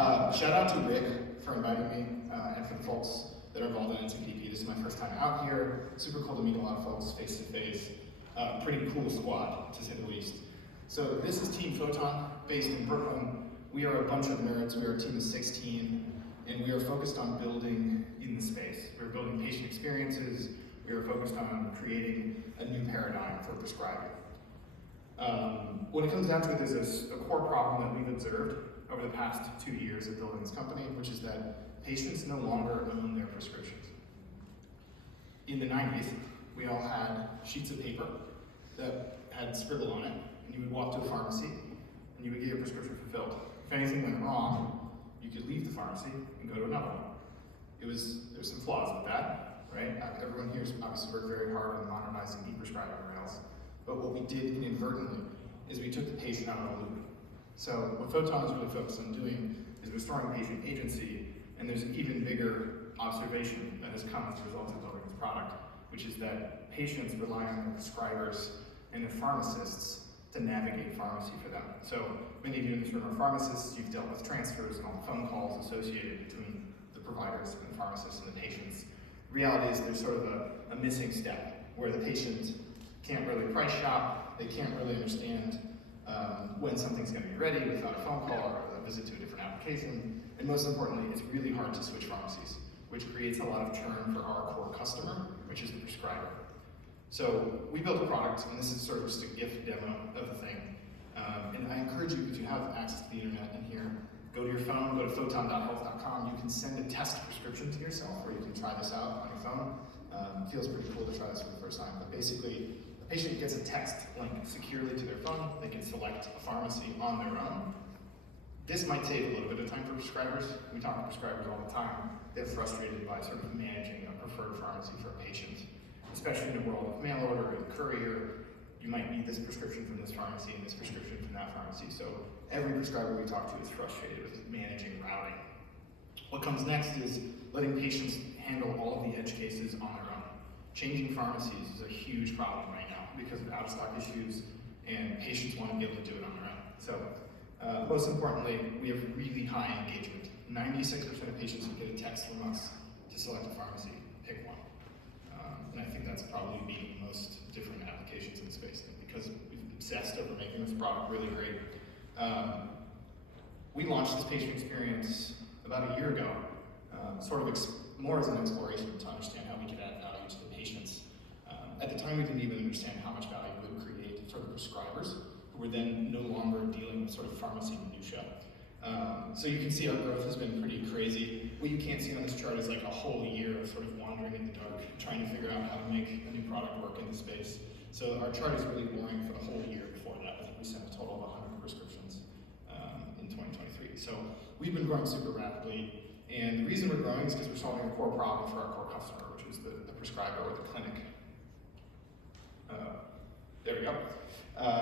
Shout out to Rick for inviting me and for the folks that are involved in NCPDP. This is my first time out here. Super cool to meet a lot of folks face to face. Pretty cool squad, to say the least. So this is Team Photon, based in Brooklyn. We are a bunch of nerds. We are a team of 16, and we are focused on building in the space. We're building patient experiences. We are focused on creating a new paradigm for prescribing. When it comes down to it, there's a core problem that we've observed over the past 2 years of building this company, which is that patients no longer own their prescriptions. In the 90s, we all had sheets of paper that had scribble on it, and you would walk to a pharmacy, and you would get your prescription fulfilled. If anything went wrong, you could leave the pharmacy and go to another one. There's some flaws with that, right? Everyone here has obviously worked very hard on modernizing e-prescribing rails, but what we did inadvertently is we took the patient out of the loop. So what Photon is really focused on doing is restoring patient agency, and there's an even bigger observation that has come as a result of building this product, which is that patients rely on their prescribers and their pharmacists to navigate pharmacy for them. So many of you in this room are pharmacists. You've dealt with transfers and all the phone calls associated between the providers and the pharmacists and the patients. The reality is there's sort of a missing step where the patient can't really price shop, they can't really understand when something's going to be ready without a phone call or a visit to a different application. And most importantly, it's really hard to switch pharmacies, which creates a lot of churn for our core customer, which is the prescriber. So we built a product, and this is sort of just a GIF demo of the thing. And I encourage you, if you have access to the internet in here, go to your phone, go to photon.health.com. You can send a test prescription to yourself, or you can try this out on your phone. It feels pretty cool to try this for the first time, but basically, the patient gets a text link securely to their phone. They can select a pharmacy on their own. This might save a little bit of time for prescribers. We talk to prescribers all the time. They're frustrated by sort of managing a preferred pharmacy for a patient, especially in the world of mail order and courier. You might need this prescription from this pharmacy and this prescription from that pharmacy. So every prescriber we talk to is frustrated with managing routing. What comes next is letting patients handle all of the edge cases on their own. Changing pharmacies is a huge problem right now because of out-of-stock issues, and patients want to be able to do it on their own. So most importantly, we have really high engagement. 96% of patients who get a text from us to select a pharmacy pick one. And I think that's probably beating most different applications in the space because we've obsessed over making this product really great. We launched this patient experience about a year ago, more as an exploration to understand how we could add value to the patients. At the time, we didn't even understand how much value we would create for the prescribers, who were then no longer dealing with sort of pharmacy minutia. So you can see our growth has been pretty crazy. What you can't see on this chart is like a whole year of sort of wandering in the dark, trying to figure out how to make a new product work in the space. So our chart is really boring for the whole year before that. I think we sent a total of 100 prescriptions in 2023. So we've been growing super rapidly. And the reason we're growing is because we're solving a core problem for our core customer, which is the prescriber or the clinic. There we go.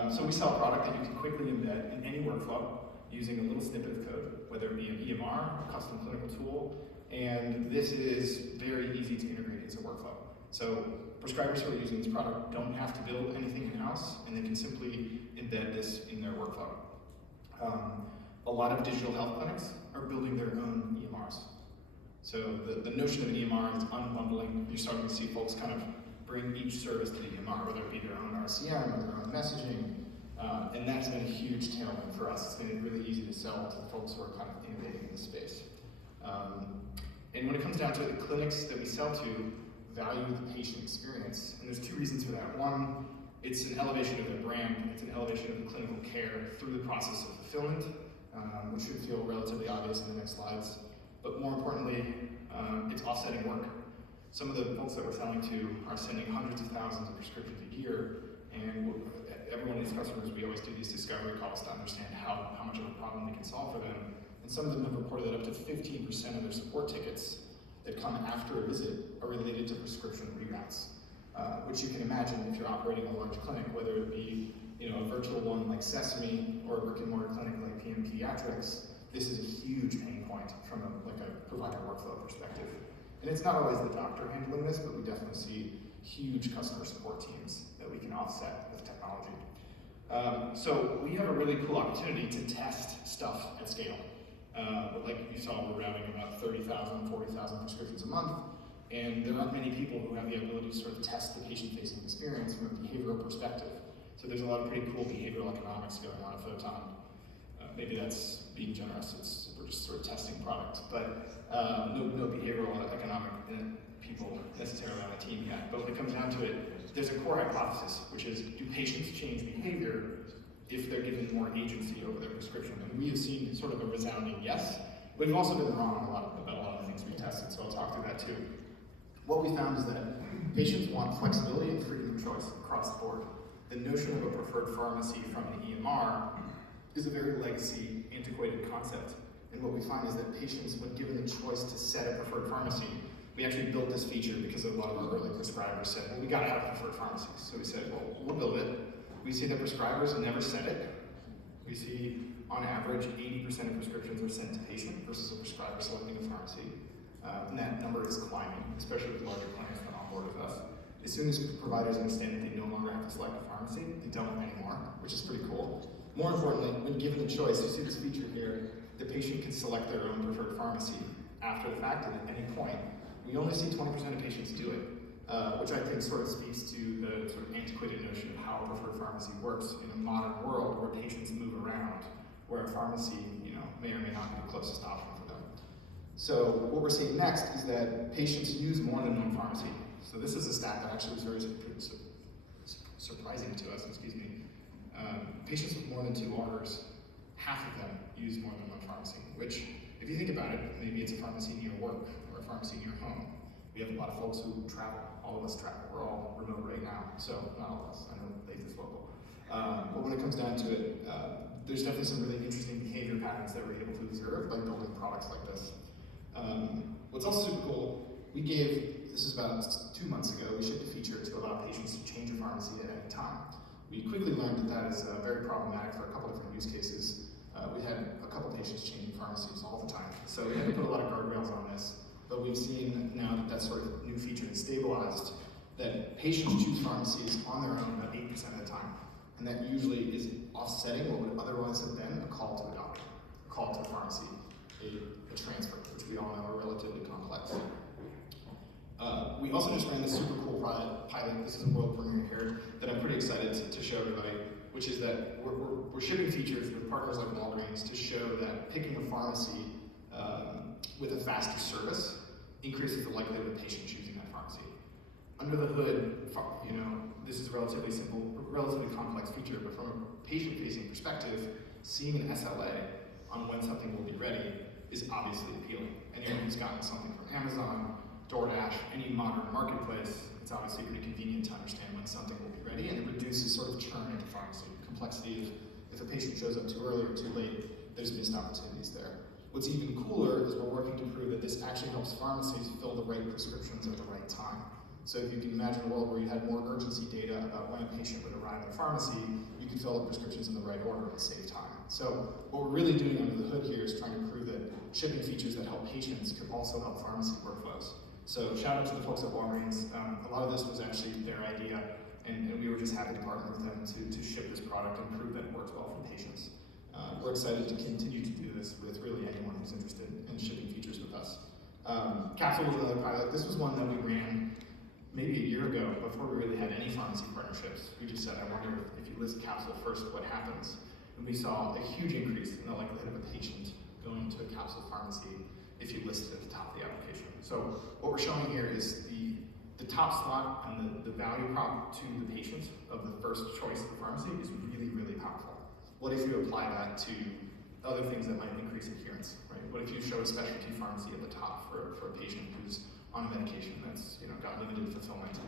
So we sell a product that you can quickly embed in any workflow using a little snippet of code, whether it be an EMR, a custom clinical tool, and this is very easy to integrate as a workflow. So prescribers who are using this product don't have to build anything in-house, and they can simply embed this in their workflow. A lot of digital health clinics are building their own EMRs. So the notion of an EMR is unbundling. You're starting to see folks kind of bring each service to the EMR, whether it be their own RCM or their own messaging, and that's been a huge tailwind for us. It's made it really easy to sell to the folks who are kind of innovating in the space. And when it comes down to it, the clinics that we sell to value the patient experience, and there's two reasons for that. One, it's an elevation of their brand, it's an elevation of the clinical care through the process of fulfillment, which should feel relatively obvious in the next slides. But more importantly, it's offsetting work. Some of the folks that we're selling to are sending hundreds of thousands of prescriptions a year, and every one of these customers, we always do these discovery calls to understand how much of a problem we can solve for them. And some of them have reported that up to 15% of their support tickets that come after a visit are related to prescription reroutes, which you can imagine if you're operating a large clinic, whether it be a virtual one like Sesame or a brick-and-mortar clinic like PM Pediatrics. This is a huge pain point from a provider workflow perspective. And it's not always the doctor handling this, but we definitely see huge customer support teams that we can offset with technology. So we have a really cool opportunity to test stuff at scale. But like you saw, we're routing about 30,000, 40,000 prescriptions a month, and there aren't many people who have the ability to sort of test the patient-facing experience from a behavioral perspective. So there's a lot of pretty cool behavioral economics going on at Photon. Maybe that's being generous, we're just sort of testing product, but no behavioral economic people necessarily on the team yet. But when it comes down to it, there's a core hypothesis, which is, do patients change behavior if they're given more agency over their prescription? And we have seen sort of a resounding yes, but we've also been wrong about a lot of things we tested, so I'll talk through that too. What we found is that patients want flexibility and freedom of choice across the board. The notion of a preferred pharmacy from the EMR is a very legacy, antiquated concept. And what we find is that patients, when given the choice to set a preferred pharmacy, we actually built this feature because a lot of our early prescribers said, well, we gotta have preferred pharmacies. So we said, well, we'll build it. We see that prescribers never set it. We see, on average, 80% of prescriptions are sent to patient versus a prescriber selecting a pharmacy. And that number is climbing, especially with larger clients that are on board with us. As soon as providers understand that they no longer have to select a pharmacy, they don't anymore, which is pretty cool. More importantly, when given the choice, you see this feature here, the patient can select their own preferred pharmacy after the fact and at any point. We only see 20% of patients do it, which I think sort of speaks to the sort of antiquated notion of how a preferred pharmacy works in a modern world where patients move around, where a pharmacy, may or may not be the closest option for them. So what we're seeing next is that patients use more than one pharmacy. So this is a stat that actually was very surprising to us, patients with more than 2 orders, half of them use more than one pharmacy, which, if you think about it, maybe it's a pharmacy near work or a pharmacy near home. We have a lot of folks who travel. All of us travel. We're all remote right now, so not all of us. I know Lath is local. But when it comes down to it, there's definitely some really interesting behavior patterns that we're able to observe by building products like this. What's also super cool, this is about 2 months ago, we shipped a feature to allow patients to change a pharmacy at any time. We quickly learned that is very problematic for a couple different use cases. We had a couple patients changing pharmacies all the time, so we had to put a lot of guardrails on this. But we've seen now that that sort of new feature is stabilized, that patients choose pharmacies on their own about 8% of the time. And that usually is offsetting what would otherwise have been a call to a doctor, a call to a pharmacy, a transfer, which we all know are relatively complex. We also just ran this super cool pilot. This is a world premiere here that I'm pretty excited to show everybody, which is that we're shipping features with partners like Walgreens to show that picking a pharmacy with a faster service increases the likelihood of a patient choosing that pharmacy. Under the hood, this is a relatively simple, relatively complex feature, but from a patient-facing perspective, seeing an SLA on when something will be ready is obviously appealing. Anyone who's gotten something from Amazon, DoorDash, any modern marketplace, it's obviously pretty convenient to understand when something will be ready, and it reduces sort of churn into pharmacy. Complexity if a patient shows up too early or too late, there's missed opportunities there. What's even cooler is we're working to prove that this actually helps pharmacies fill the right prescriptions at the right time. So if you can imagine a world where you had more urgency data about when a patient would arrive at a pharmacy, you could fill the prescriptions in the right order and save time. So what we're really doing under the hood here is trying to prove that shipping features that help patients could also help pharmacy workflows. So shout out to the folks at Walgreens. A lot of this was actually their idea, and we were just happy to partner with them to ship this product and prove that it works well for patients. We're excited to continue to do this with really anyone who's interested in shipping features with us. Capsule was another pilot. This was one that we ran maybe a year ago before we really had any pharmacy partnerships. We just said, I wonder if you list Capsule first, what happens? And we saw a huge increase in the likelihood of a patient going to a Capsule pharmacy if you list it at the top of the application. So what we're showing here is the top slot and the value prop to the patient of the first choice of the pharmacy is really, really powerful. What if you apply that to other things that might increase adherence, right? What if you show a specialty pharmacy at the top for a patient who's on a medication that's got limited fulfillment?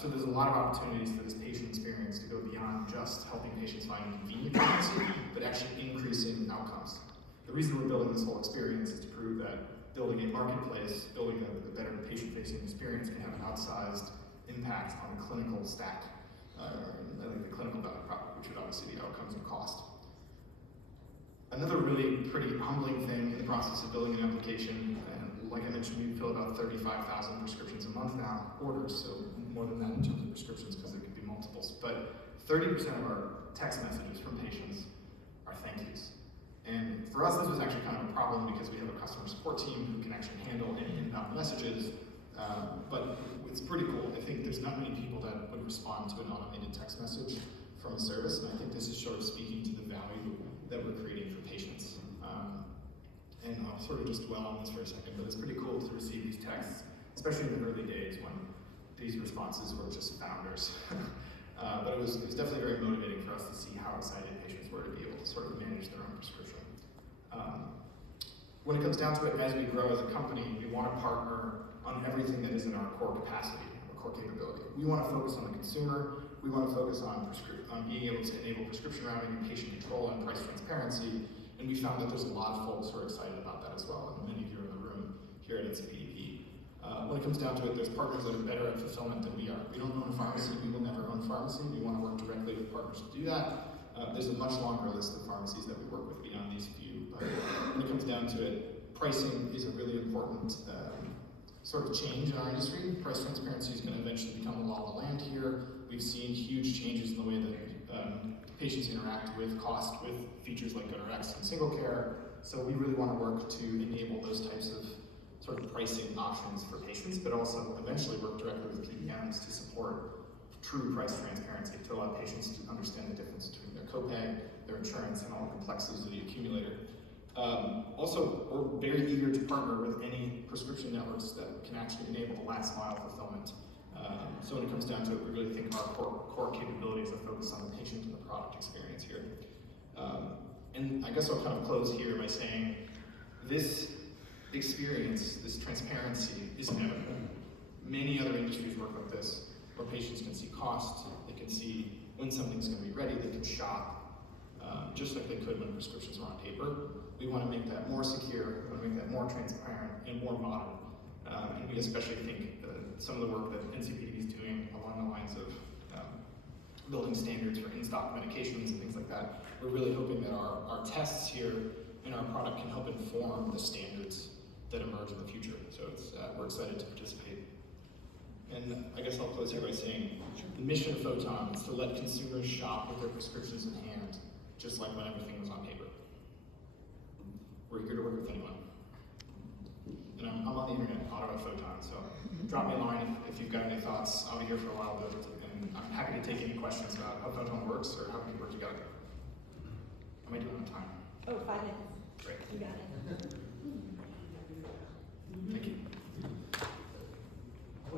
So there's a lot of opportunities for this patient experience to go beyond just helping patients find a convenient pharmacy, but actually increasing outcomes. The reason we're building this whole experience is to prove that building a marketplace, building a better patient-facing experience can have an outsized impact on the clinical stack, the clinical value prop, which would obviously be outcomes and cost. Another really pretty humbling thing in the process of building an application, and like I mentioned, we fill about 35,000 prescriptions a month now, orders, so more than that in terms of prescriptions because there could be multiples, but 30% of our text messages from patients are thank yous. And for us, this was actually kind of a problem because we have a customer support team who can actually handle any inbound messages. But it's pretty cool. I think there's not many people that would respond to an automated text message from a service, and I think this is sort of speaking to the value that we're creating for patients. And I'll sort of just dwell on this for a second, but it's pretty cool to receive these texts, especially in the early days when these responses were just founders. But it was definitely very motivating for us to see how excited patients were to be able to sort of manage their own prescription. When it comes down to it, as we grow as a company, we want to partner on everything that is in our core capacity, our core capability. We want to focus on the consumer. We want to focus on being able to enable prescription routing and patient control and price transparency. And we found that there's a lot of folks who are excited about that as well, and many of you are in the room here at NCPDP. When it comes down to it, there's partners that are better at fulfillment than we are. We don't own a pharmacy, we will never own a pharmacy. We want to work directly with partners to do that. There's a much longer list of pharmacies that we work with beyond these few. But when it comes down to it, pricing is a really important sort of change in our industry. Price transparency is going to eventually become the law of the land here. We've seen huge changes in the way that patients interact with cost, with features like GoodRx and single care. So we really want to work to enable those types of sort of pricing options for patients, but also eventually work directly with PBMs to support true price transparency, to allow patients to understand the difference between their copay, their insurance, and all the complexities of the accumulator. Also, we're very eager to partner with any prescription networks that can actually enable the last mile fulfillment. So when it comes down to it, we really think our core capabilities are focused on the patient and the product experience here. And I guess I'll kind of close here by saying this experience, this transparency is inevitable. Many other industries work like this, where patients can see cost, they can see when something's going to be ready, they can shop, just like they could when prescriptions were on paper. We want to make that more secure, we want to make that more transparent and more modern. And we especially think some of the work that NCPDP is doing along the lines of building standards for in-stock medications and things like that, we're really hoping that our tests here and our product can help inform the standards that emerge in the future. So we're excited to participate. And I guess I'll close here by saying the mission of Photon is to let consumers shop with their prescriptions in hand, just like when everything was on paper. We're here to work with anyone. And I'm on the internet, auto at Photon, so drop me a line if you've got any thoughts. I'll be here for a while, and I'm happy to take any questions about how Photon works or how we can work together. Am I doing on time? Oh, 5 minutes. Great. You got it. Thank you.